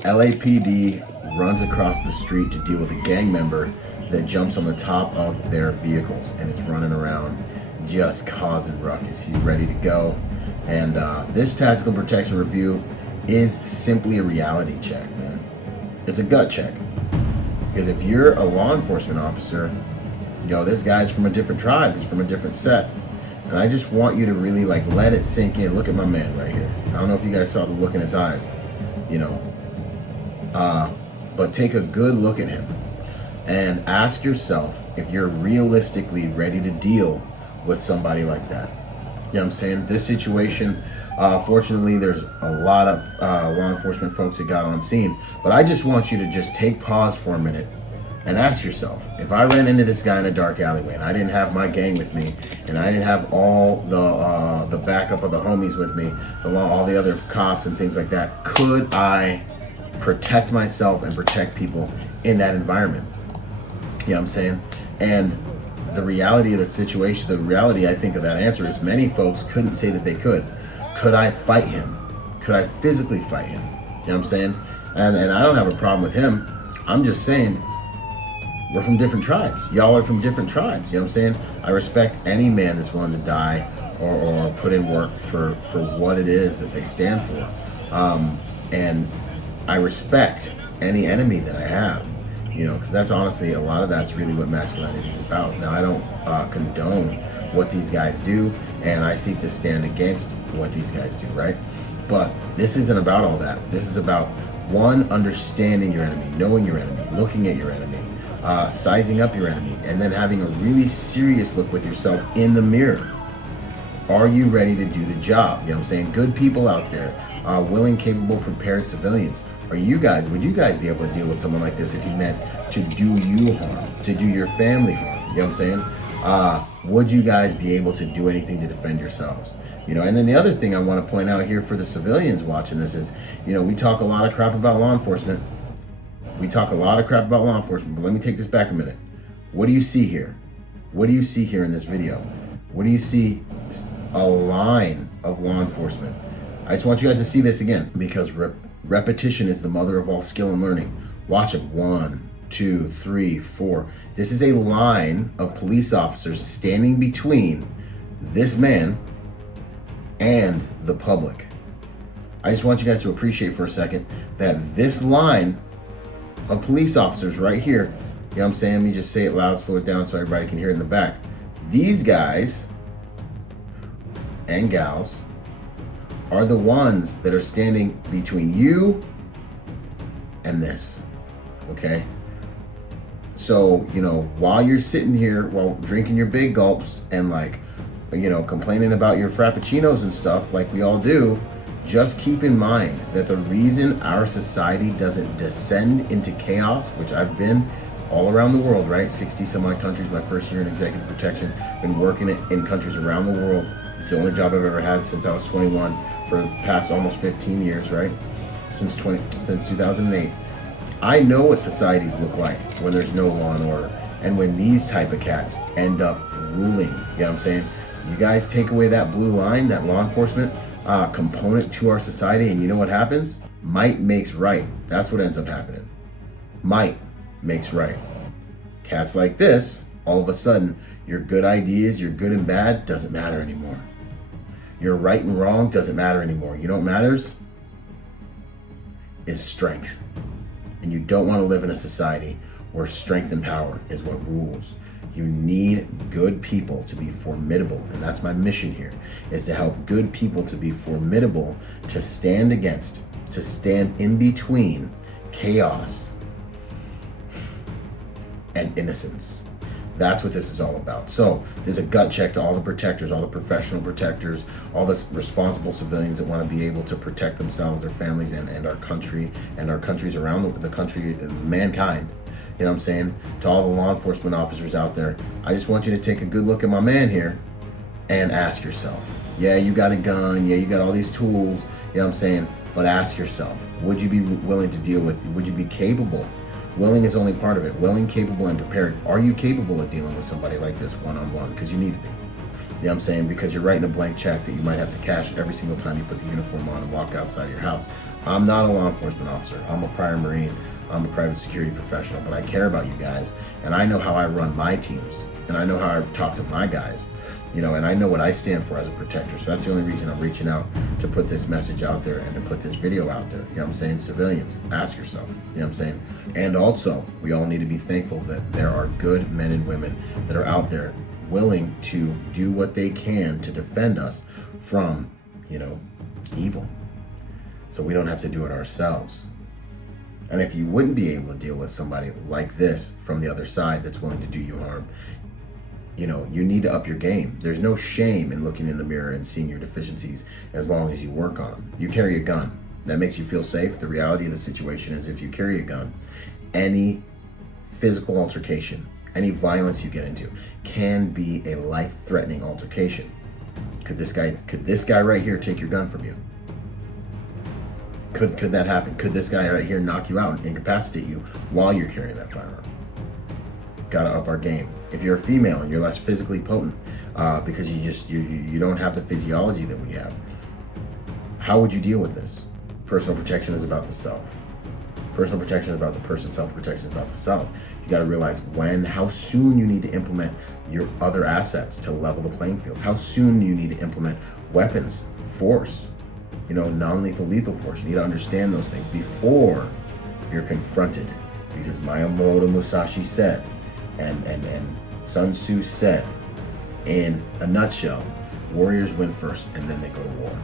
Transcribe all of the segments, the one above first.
LAPD runs across the street to deal with a gang member that jumps on the top of their vehicles and is running around just causing ruckus. He's ready to go. And this tactical protection review is simply a reality check, man. It's a gut check. Because if you're a law enforcement officer, this guy's from a different tribe, he's from a different set. And I just want you to really let it sink in. Look at my man right here. I don't know if you guys saw the look in his eyes, but take a good look at him and ask yourself if you're realistically ready to deal with somebody like that. You know what I'm saying? This situation, fortunately, there's a lot of law enforcement folks that got on scene, but I just want you to just take pause for a minute and ask yourself, if I ran into this guy in a dark alleyway and I didn't have my gang with me and I didn't have all the backup of the homies with me, all the other cops and things like that, could I protect myself and protect people in that environment? You know what I'm saying? And the reality of the situation, the reality I think of that answer is many folks couldn't say that they could. Could I fight him? Could I physically fight him? You know what I'm saying? And I don't have a problem with him. I'm just saying, we're from different tribes. Y'all are from different tribes. You know what I'm saying? I respect any man that's willing to die or put in work for what it is that they stand for. And I respect any enemy that I have, because that's honestly, a lot of that's really what masculinity is about. Now, I don't condone what these guys do, and I seek to stand against what these guys do, right? But this isn't about all that. This is about, one, understanding your enemy, knowing your enemy, looking at your enemy, sizing up your enemy, and then having a really serious look with yourself in the mirror. Are you ready to do the job? You know what I'm saying? Good people out there, willing, capable, prepared civilians. Would you guys be able to deal with someone like this if he meant to do you harm, to do your family harm? You know what I'm saying? Would you guys be able to do anything to defend yourselves? And then the other thing I want to point out here for the civilians watching this is, we talk a lot of crap about law enforcement. But let me take this back a minute. What do you see here? What do you see here in this video? What do you see? A line of law enforcement. I just want you guys to see this again, because repetition is the mother of all skill and learning. Watch it. 1, 2, 3, 4. This is a line of police officers standing between this man and the public. I just want you guys to appreciate for a second that this line of police officers right here, you know what I'm saying? Let me just say it loud, slow it down so everybody can hear it in the back. These guys and gals are the ones that are standing between you and this, okay? So, while you're sitting here, while drinking your big gulps and complaining about your frappuccinos and stuff like we all do, just keep in mind that the reason our society doesn't descend into chaos, which I've been all around the world, right? 60 some odd countries, my first year in executive protection, been working in countries around the world. It's the only job I've ever had since I was 21 for the past almost 15 years, right? Since 2008. I know what societies look like when there's no law and order and when these type of cats end up ruling. You know what I'm saying? You guys take away that blue line, that law enforcement component to our society, and you know what happens? Might makes right. That's what ends up happening. Might makes right. Cats like this, all of a sudden, your good ideas, your good and bad, doesn't matter anymore. Your right and wrong doesn't matter anymore. You know what matters? Is strength. And you don't want to live in a society where strength and power is what rules. You need good people to be formidable, and that's my mission here, is to help good people to be formidable, to stand in between chaos and innocence. That's what this is all about. So there's a gut check to all the protectors, all the professional protectors, all the responsible civilians that want to be able to protect themselves, their families, and our country, and our countries around the country, mankind. You know what I'm saying? To all the law enforcement officers out there, I just want you to take a good look at my man here and ask yourself, yeah, you got a gun, yeah, you got all these tools, you know what I'm saying? But ask yourself, would you be willing to deal with, would you be capable? Willing is only part of it. Willing, capable, and prepared. Are you capable of dealing with somebody like this one-on-one? Because you need to be. You know what I'm saying? Because you're writing a blank check that you might have to cash every single time you put the uniform on and walk outside of your house. I'm not a law enforcement officer. I'm a prior Marine. I'm a private security professional, but I care about you guys, and I know how I run my teams, and I know how I talk to my guys, and I know what I stand for as a protector. So that's the only reason I'm reaching out, to put this message out there and to put this video out there. You know what I'm saying? Civilians, ask yourself. You know what I'm saying? And also, we all need to be thankful that there are good men and women that are out there willing to do what they can to defend us from, evil. So we don't have to do it ourselves. And if you wouldn't be able to deal with somebody like this from the other side that's willing to do you harm, you need to up your game. There's no shame in looking in the mirror and seeing your deficiencies, as long as you work on them. You carry a gun. That makes you feel safe. The reality of the situation is, if you carry a gun, any physical altercation, any violence you get into can be a life-threatening altercation. Could this guy right here take your gun from you? Could that happen? Could this guy right here knock you out and incapacitate you while you're carrying that firearm? Gotta up our game. If you're a female and you're less physically potent, because you don't have the physiology that we have, how would you deal with this? Personal protection is about the self. Personal protection is about the person. Self-protection is about the self. You got to realize how soon you need to implement your other assets to level the playing field. How soon you need to implement weapons, force, non-lethal, lethal force. You need to understand those things before you're confronted. Because Miyamoto Musashi said, and Sun Tzu said, in a nutshell, warriors win first and then they go to war.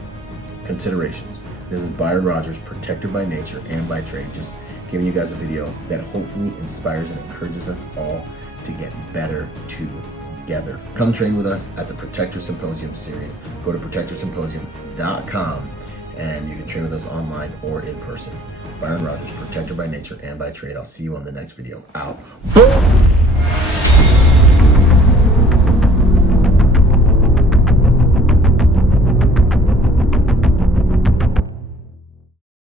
Considerations. This is Byron Rodgers, protector by nature and by trade, just giving you guys a video that hopefully inspires and encourages us all to get better together. Come train with us at the Protector Symposium series. Go to protectorsymposium.com and you can train with us online or in person. Byron Rodgers, protector by nature and by trade. I'll see you on the next video. Out. Boom!